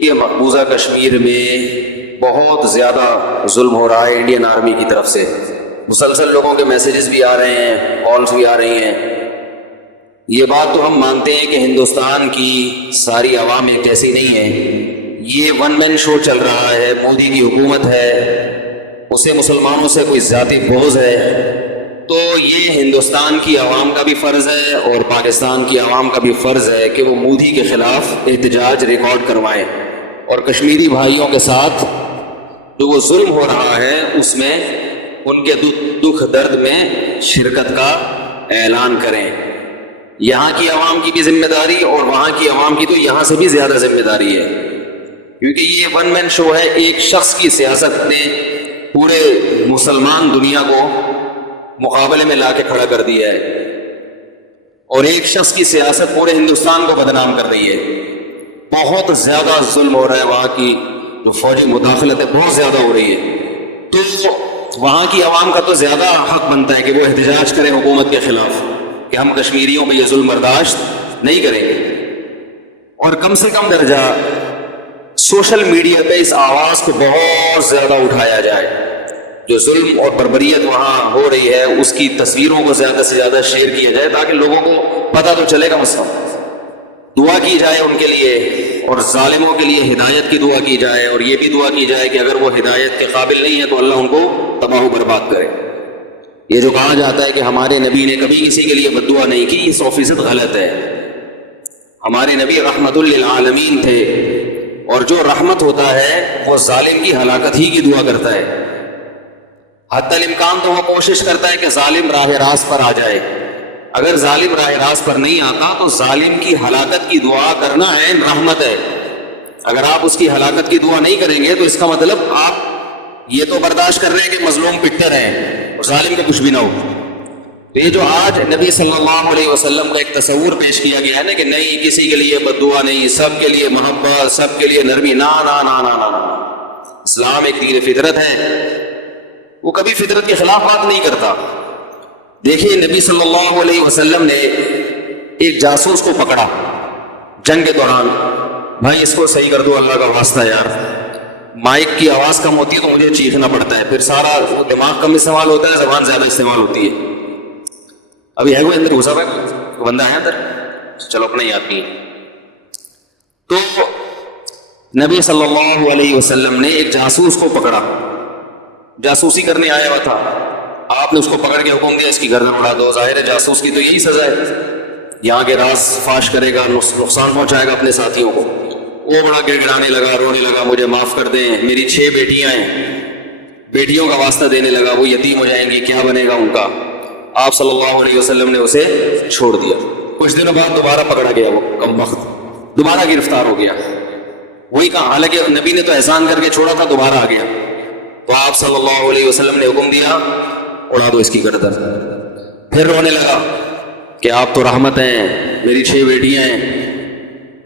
یہ مقبوضہ کشمیر میں بہت زیادہ ظلم ہو رہا ہے انڈین آرمی کی طرف سے. مسلسل لوگوں کے میسیجز بھی آ رہے ہیں، کالز بھی آ رہی ہیں. یہ بات تو ہم مانتے ہیں کہ ہندوستان کی ساری عوام ایک جیسی نہیں ہے. یہ ون مین شو چل رہا ہے. مودی کی حکومت ہے، اسے مسلمانوں سے کوئی ذاتی بغض ہے. تو یہ ہندوستان کی عوام کا بھی فرض ہے اور پاکستان کی عوام کا بھی فرض ہے کہ وہ مودی کے خلاف احتجاج ریکارڈ کروائیں اور کشمیری بھائیوں کے ساتھ جو وہ ظلم ہو رہا ہے اس میں ان کے دکھ درد میں شرکت کا اعلان کریں. یہاں کی عوام کی بھی ذمہ داری اور وہاں کی عوام کی تو یہاں سے بھی زیادہ ذمہ داری ہے، کیونکہ یہ ون مین شو ہے. ایک شخص کی سیاست نے پورے مسلمان دنیا کو مقابلے میں لا کے کھڑا کر دیا ہے اور ایک شخص کی سیاست پورے ہندوستان کو بدنام کر رہی ہے. بہت زیادہ ظلم ہو رہا ہے، وہاں کی جو فوجی مداخلت ہے بہت زیادہ ہو رہی ہے. تو وہاں کی عوام کا تو زیادہ حق بنتا ہے کہ وہ احتجاج کریں حکومت کے خلاف کہ ہم کشمیریوں پہ یہ ظلم برداشت نہیں کریں گے. اور کم سے کم درجہ سوشل میڈیا پہ اس آواز کو بہت زیادہ اٹھایا جائے. جو ظلم اور بربریت وہاں ہو رہی ہے اس کی تصویروں کو زیادہ سے زیادہ شیئر کیا جائے تاکہ لوگوں کو پتہ تو چلے گا. مسئلہ دعا کی جائے ان کے لیے اور ظالموں کے لیے ہدایت کی دعا کی جائے اور یہ بھی دعا کی جائے کہ اگر وہ ہدایت کے قابل نہیں ہے تو اللہ ان کو تباہ و برباد کرے. یہ جو کہا جاتا ہے کہ ہمارے نبی نے کبھی کسی کے لیے بد دعا نہیں کی، یہ 100% غلط ہے. ہمارے نبی رحمت للعالمین تھے اور جو رحمت ہوتا ہے وہ ظالم کی ہلاکت ہی کی دعا کرتا ہے. حتی الامکان تو وہ کوشش کرتا ہے کہ ظالم راہ راست پر آ جائے. اگر ظالم راہ راست پر نہیں آتا تو ظالم کی ہلاکت کی دعا کرنا ہے رحمت ہے. اگر آپ اس کی ہلاکت کی دعا نہیں کریں گے تو اس کا مطلب آپ یہ تو برداشت کر رہے ہیں کہ مظلوم پٹتے رہیں اور ظالم کے کچھ بھی نہ ہو. تو یہ جو آج نبی صلی اللہ علیہ وسلم کا ایک تصور پیش کیا گیا ہے نا کہ نہیں کسی کے لیے بد دعا نہیں، سب کے لیے محبت، سب کے لیے نرمی، نا نا نا نا نا نا. اسلام ایک دین فطرت ہے، وہ کبھی فطرت کے خلاف بات نہیں کرتا. دیکھیے نبی صلی اللہ علیہ وسلم نے ایک جاسوس کو پکڑا جنگ کے دوران. بھائی اس کو صحیح کر دو اللہ کا واسطہ یار، مائک کی آواز کم ہوتی ہے تو مجھے چیخنا پڑتا ہے، پھر سارا دماغ کم استعمال ہوتا ہے، زبان زیادہ استعمال ہوتی ہے. ابھی ہے کوئی اندر گھسا ہوا ہے، کوئی بندہ ہے اندر؟ چلو اپنا ہی آدمی ہے. تو نبی صلی اللہ علیہ وسلم نے ایک جاسوس کو پکڑا، جاسوسی کرنے آیا ہوا تھا. آپ نے اس کو پکڑ کے حکم دیا اس کی گردن اڑا دو. ظاہر ہے جاسوس کی تو یہی سزا ہے، یہاں کے راز فاش کرے گا، نقصان پہنچائے گا اپنے ساتھیوں کو. وہ بڑا گڑ گڑانے لگا، رونے لگا، مجھے معاف کر دیں، میری 6 بیٹیاں ہیں، بیٹیوں کا واسطہ دینے لگا، وہ یتیم ہو جائیں گی، کیا بنے گا ان کا. آپ صلی اللہ علیہ وسلم نے اسے چھوڑ دیا. کچھ دنوں بعد دوبارہ پکڑا گیا، وہ کم وقت دوبارہ گرفتار ہو گیا. وہی کہا، حالانکہ نبی نے تو احسان کر کے چھوڑا تھا، دوبارہ آ گیا. تو آپ صلی اللہ علیہ وسلم نے حکم دیا اڑا دو اس کی گردن. پھر رونے لگا کہ آپ تو رحمت ہیں، میری 6 بیٹیاں ہیں.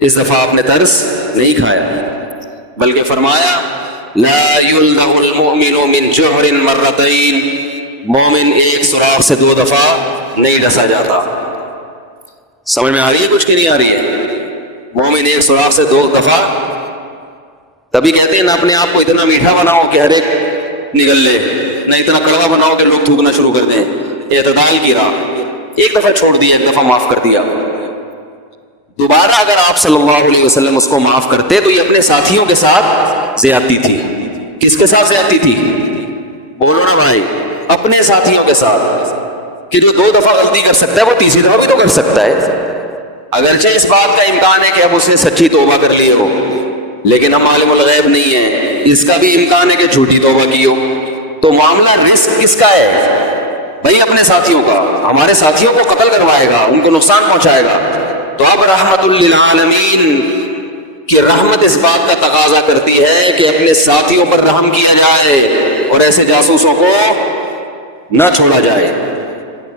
اس دفعہ آپ نے ترس نہیں کھایا بلکہ فرمایا لا یلدغ المؤمن من جحر مرتين، مومن ایک سوراخ سے 2 دفعہ نہیں ڈسا جاتا. سمجھ میں آ رہی ہے کچھ کہ نہیں آ رہی ہے؟ مومن ایک سوراخ سے 2 دفعہ. تبھی کہتے ہیں نہ اپنے آپ کو اتنا میٹھا بناؤ کہ ہر ایک نگل لے، نہ اتنا کڑوا بناؤ کہ لوگ تھوکنا شروع کر دیں. اعتدال کی راہ. ایک دفعہ چھوڑ دیا، ایک دفعہ معاف کر دیا. دوبارہ اگر آپ صلی اللہ علیہ وسلم اس کو معاف کرتے تو یہ اپنے ساتھیوں کے ساتھ زیادتی تھی. کس کے ساتھ زیادتی تھی؟ بولو نا بھائی. اپنے ساتھیوں کے ساتھ، کہ جو 2 دفعہ غلطی کر سکتا ہے وہ تیسری دفعہ بھی تو کر سکتا ہے. اگرچہ اس بات کا امکان ہے کہ اب اس نے سچی توبہ کر لی ہو، لیکن ہم عالم الغیب نہیں ہیں، اس کا بھی امکان ہے کہ جھوٹی توبہ کی ہو. تو معاملہ رسک کس کا ہے بھائی؟ اپنے ساتھیوں کا. ہمارے ساتھیوں کو قتل کروائے گا، ان کو نقصان پہنچائے گا. تو اب رحمت للعالمین کی رحمت اس بات کا تقاضا کرتی ہے کہ اپنے ساتھیوں پر رحم کیا جائے اور ایسے جاسوسوں کو نہ چھوڑا جائے.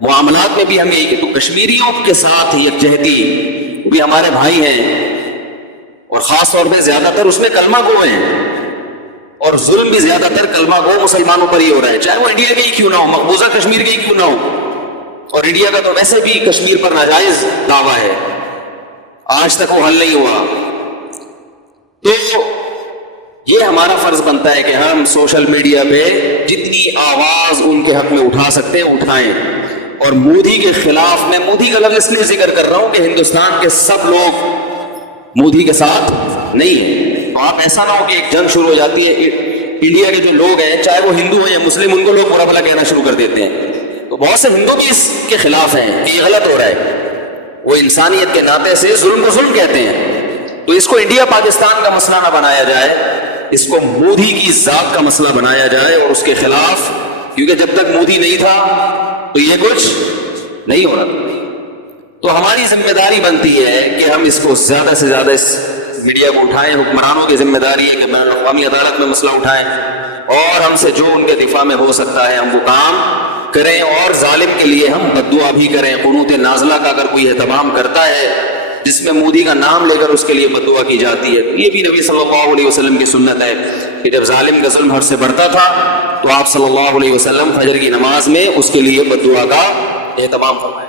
معاملات میں بھی ہم یہی کہ تو کشمیریوں کے ساتھ یکجہتی، وہ بھی ہمارے بھائی ہیں اور خاص طور پہ زیادہ تر اس میں کلمہ گو ہیں اور ظلم بھی زیادہ تر کلمہ گو مسلمانوں پر ہی ہو رہا ہے، چاہے وہ انڈیا کے ہی کیوں نہ ہو، مقبوضہ کشمیر کے ہی کیوں نہ ہو. اور انڈیا کا تو ویسے بھی کشمیر پر ناجائز دعویٰ ہے، آج تک وہ حل نہیں ہوا. تو یہ ہمارا فرض بنتا ہے کہ ہم سوشل میڈیا پہ جتنی آواز ان کے حق میں اٹھا سکتے ہیں اٹھائیں. اور مودی کے خلاف میں مودی کا لفظ اس لیے ذکر کر رہا ہوں کہ ہندوستان کے سب لوگ مودی کے ساتھ نہیں ہیں. تو آپ ایسا نہ ہو کہ ایک جنگ شروع ہو جاتی ہے, انڈیا کے جو لوگ ہیں چاہے وہ ہندو ہیں یا مسلم, ان کو لوگ برا بھلا کہنا شروع کر دیتے ہیں. تو بہت سے ہندو بھی اس کے خلاف ہیں کہ یہ غلط ہو رہا ہے, وہ انسانیت کے ناطے سے ظلم کو ظلم کہتے ہیں. تو اس کو انڈیا پاکستان کا مسئلہ نہ بنایا جائے, اس کو مودی کی ذات کا مسئلہ بنایا جائے اور اس کے خلاف, کیونکہ جب تک مودی نہیں تھا تو یہ کچھ نہیں ہو رہا. تو ہماری ذمہ داری بنتی ہے کہ ہم اس کو زیادہ سے زیادہ اس میڈیا کو اٹھائیں. حکمرانوں کی ذمہ داری ہے کہ بین الاقوامی عدالت میں مسئلہ اٹھائیں اور ہم سے جو ان کے دفاع میں ہو سکتا ہے ہم وہ کام کریں, اور ظالم کے لیے ہم بد دعا بھی کریں. قنوت نازلہ کا اگر کوئی اہتمام کرتا ہے جس میں مودی کا نام لے کر اس کے لیے بد دعا کی جاتی ہے, یہ بھی نبی صلی اللہ علیہ وسلم کی سنت ہے کہ جب ظالم کا ظلم حد سے بڑھتا تھا تو آپ صلی اللہ علیہ وسلم فجر کی نماز میں اس کے لیے بد دعا کا اہتمام فرمائیں.